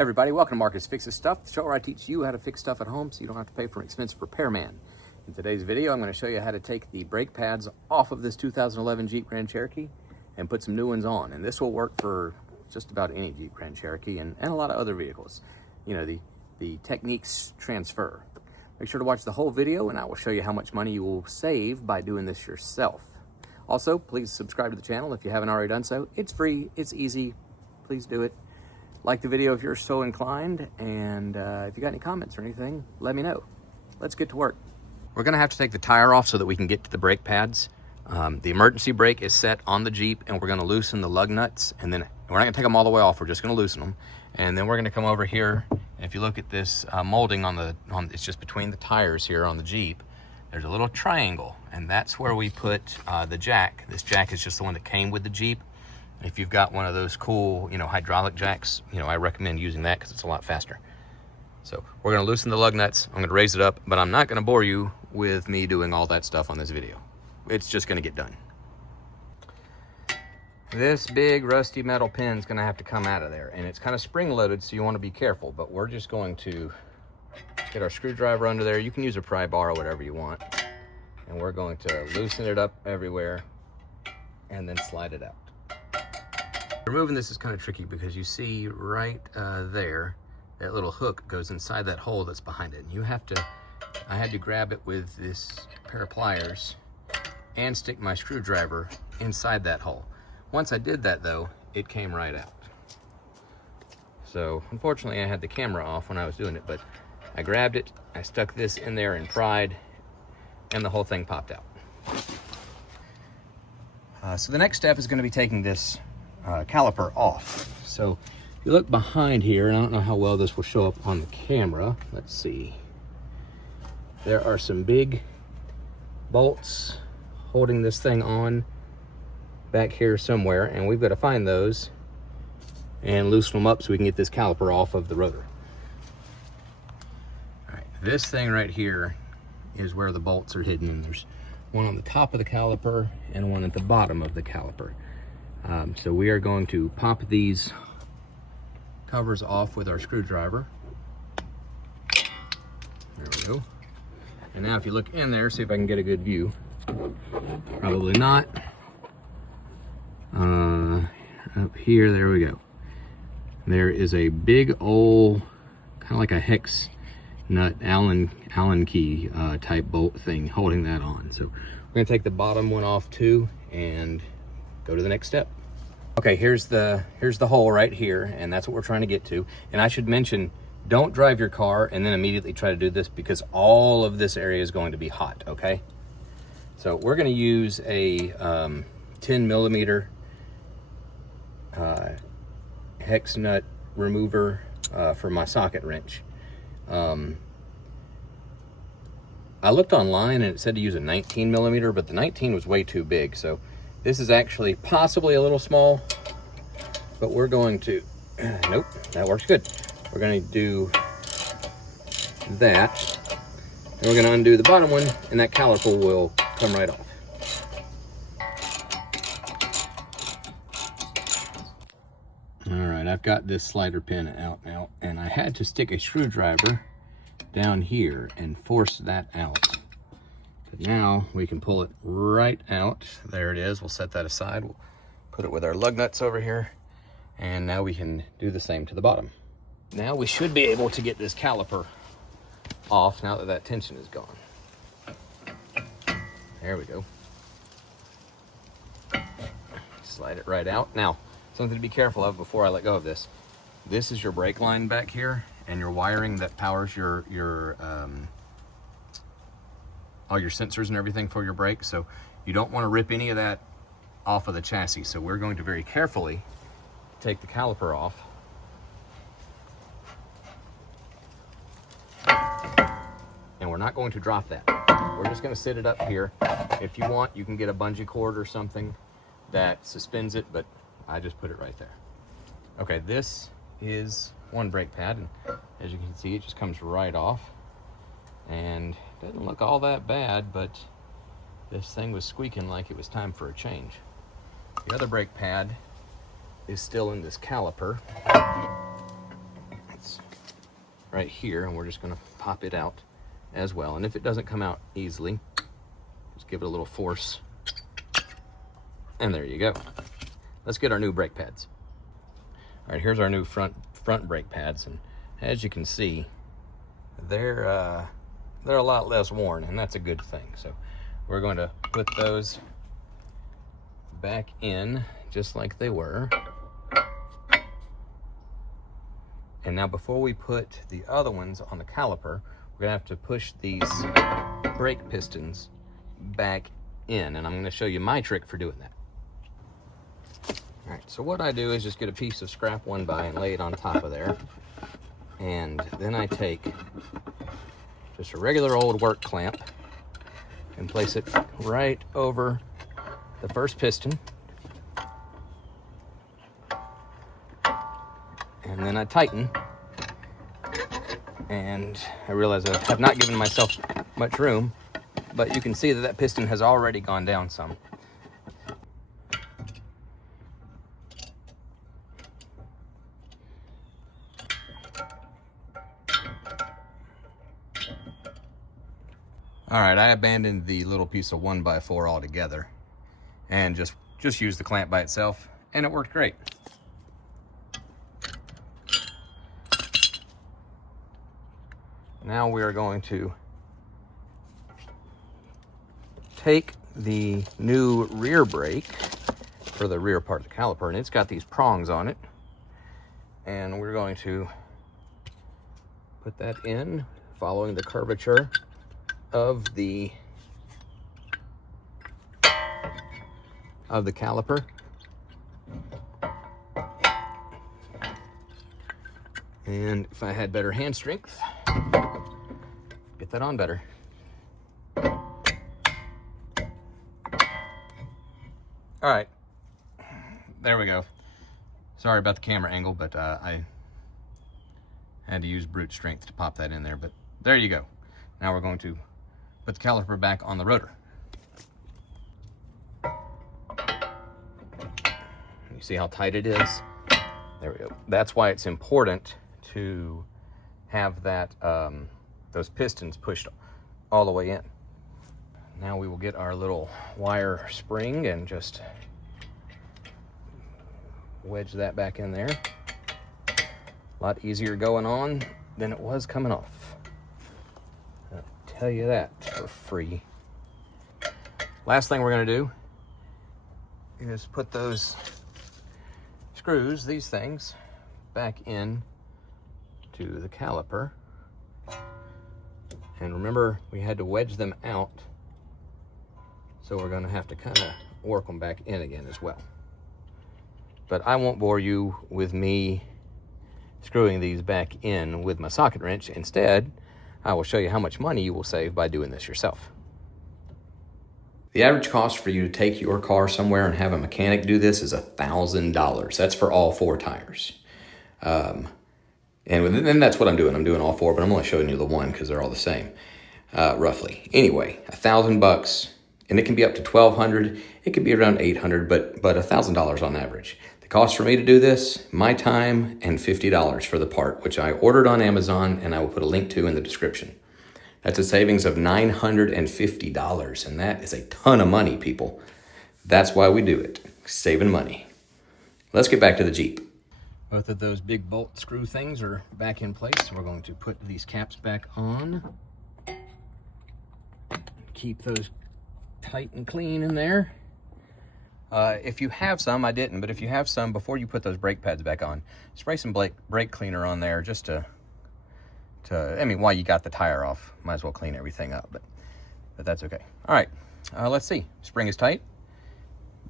Everybody, welcome to Marcus Fixes Stuff, the show where I teach you how to fix stuff at home so you don't have to pay for an expensive repairman. In today's video, I'm going to show you how to take the brake pads off of this 2011 Jeep Grand Cherokee and put some new ones on. And this will work for just about any Jeep Grand Cherokee and a lot of other vehicles. You know, the techniques transfer. Make sure to watch the whole video and I will show you how much money you will save by doing this yourself. Also, please subscribe to the channel if you haven't already done so. It's free, it's easy, please do it. Like the video if you're so inclined, and if you got any comments or anything, let me know. Let's get to work. We're gonna have to take the tire off so that we can get to the brake pads. The emergency brake is set on the Jeep, and we're gonna loosen the lug nuts, and then we're not gonna take them all the way off, we're just gonna loosen them. And then we're gonna come over here, and if you look at this molding it's just between the tires here on the Jeep, there's a little triangle, and that's where we put the jack. This jack is just the one that came with the Jeep. If you've got one of those cool, hydraulic jacks, I recommend using that because it's a lot faster. So we're gonna loosen the lug nuts. I'm gonna raise it up, but I'm not gonna bore you with me doing all that stuff on this video. It's just gonna get done. This big rusty metal pin's gonna have to come out of there, and it's kind of spring loaded, so you wanna be careful, but we're just going to get our screwdriver under there. You can use a pry bar or whatever you want. And we're going to loosen it up everywhere and then slide it out. Removing this is kind of tricky because you see right there, that little hook goes inside that hole that's behind it. And I had to grab it with this pair of pliers and stick my screwdriver inside that hole. Once I did that though, it came right out. So unfortunately I had the camera off when I was doing it, but I grabbed it, I stuck this in there and pried, and the whole thing popped out. So the next step is going to be taking this caliper off. So if you look behind here, and I don't know how well this will show up on the camera, let's see. There are some big bolts holding this thing on back here somewhere, and we've got to find those and loosen them up so we can get this caliper off of the rotor. All right, this thing right here is where the bolts are hidden, and there's one on the top of the caliper and one at the bottom of the caliper. So we are going to pop these covers off with our screwdriver. There we go. And now if you look in there, see if I can get a good view. Probably not. Up here, there we go. There is a big old, kind of like a hex nut, Allen key type bolt thing holding that on. So we're gonna take the bottom one off too and go to the next step. Okay, here's the hole right here, and that's what we're trying to get to. And I should mention, don't drive your car and then immediately try to do this because all of this area is going to be hot, okay? So we're gonna use a 10 millimeter hex nut remover for my socket wrench. I looked online and it said to use a 19 millimeter, but the 19 was way too big. So this is actually possibly a little small, but we're going to, nope, that works good. We're going to do that. And we're going to undo the bottom one, and that caliper will come right off. All right, I've got this slider pin out now, and I had to stick a screwdriver down here and force that out. But now we can pull it right out. There it is. We'll set that aside. We'll put it with our lug nuts over here, and now we can do the same to the bottom. Now we should be able to get this caliper off now that that tension is gone. There we go. Slide it right out. Now, something to be careful of before I let go of this. This is your brake line back here, and your wiring that powers all your sensors and everything for your brake. So you don't want to rip any of that off of the chassis. So we're going to very carefully take the caliper off. And we're not going to drop that. We're just going to sit it up here. If you want, you can get a bungee cord or something that suspends it, but I just put it right there. Okay, this is one brake pad, and as you can see, it just comes right off. And doesn't look all that bad, but this thing was squeaking like it was time for a change. The other brake pad is still in this caliper. right here, and we're just going to pop it out as well. And if it doesn't come out easily, just give it a little force, and there you go. Let's get our new brake pads. All right, here's our new front brake pads, and as you can see, they're a lot less worn, and that's a good thing. So we're going to put those back in just like they were. And now before we put the other ones on the caliper, we're gonna have to push these brake pistons back in, and I'm gonna show you my trick for doing that. All right, so what I do is just get a piece of scrap 1x and lay it on top of there. And then I take just a regular old work clamp and place it right over the first piston. And then I tighten. And I realize I have not given myself much room, but you can see that that piston has already gone down some. All right, I abandoned the little piece of 1x4 altogether and just used the clamp by itself, and it worked great. Now we are going to take the new rear brake for the rear part of the caliper, and it's got these prongs on it, and we're going to put that in following the curvature of the caliper. And if I had better hand strength, get that on better. All right, there we go. Sorry about the camera angle, but I had to use brute strength to pop that in there, but there you go. Now we're going to put the caliper back on the rotor. You see how tight it is? There we go. That's why it's important to have that those pistons pushed all the way in. Now we will get our little wire spring and just wedge that back in there. A lot easier going on than it was coming off. I'll tell you that for free. Last thing we're going to do is put those screws, these things, back in to the caliper. And remember, we had to wedge them out, so we're going to have to kind of work them back in again as well. But I won't bore you with me screwing these back in with my socket wrench. Instead, I will show you how much money you will save by doing this yourself. The average cost for you to take your car somewhere and have a mechanic do this is $1,000. That's for all 4 tires. And then that's what I'm doing. I'm doing all 4, but I'm only showing you the one because they're all the same, roughly. Anyway, $1,000, and it can be up to $1,200. It could be around $800, but $1,000 on average. The cost for me to do this, my time, and $50 for the part, which I ordered on Amazon, and I will put a link to in the description. That's a savings of $950, and that is a ton of money, people. That's why we do it, saving money. Let's get back to the Jeep. Both of those big bolt screw things are back in place. We're going to put these caps back on. Keep those tight and clean in there. If you have some, I didn't, but if you have some, before you put those brake pads back on, spray some brake cleaner on there just to I mean, while you got the tire off, might as well clean everything up, but that's okay. All right, let's see. Spring is tight,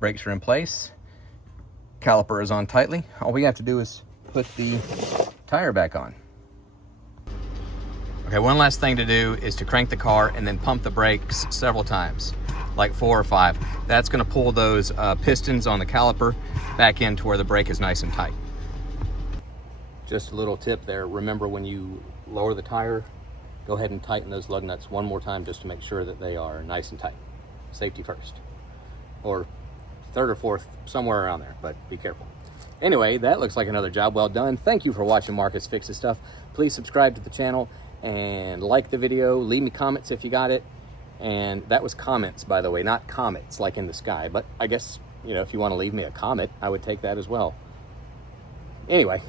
brakes are in place, caliper is on tightly. All we have to do is put the tire back on. Okay, one last thing to do is to crank the car and then pump the brakes several times, like 4 or 5. That's gonna pull those pistons on the caliper back in to where the brake is nice and tight. Just a little tip there. Remember, when you lower the tire, go ahead and tighten those lug nuts one more time just to make sure that they are nice and tight. Safety first. Or 3rd or 4th, somewhere around there, but be careful. Anyway, that looks like another job well done. Thank you for watching Marcus Fixes Stuff. Please subscribe to the channel and like the video. Leave me comments if you got it. And that was comments, by the way, not comets like in the sky. But I guess, you know, if you want to leave me a comment, I would take that as well. Anyway,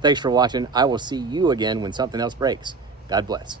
thanks for watching. I will see you again when something else breaks. God bless.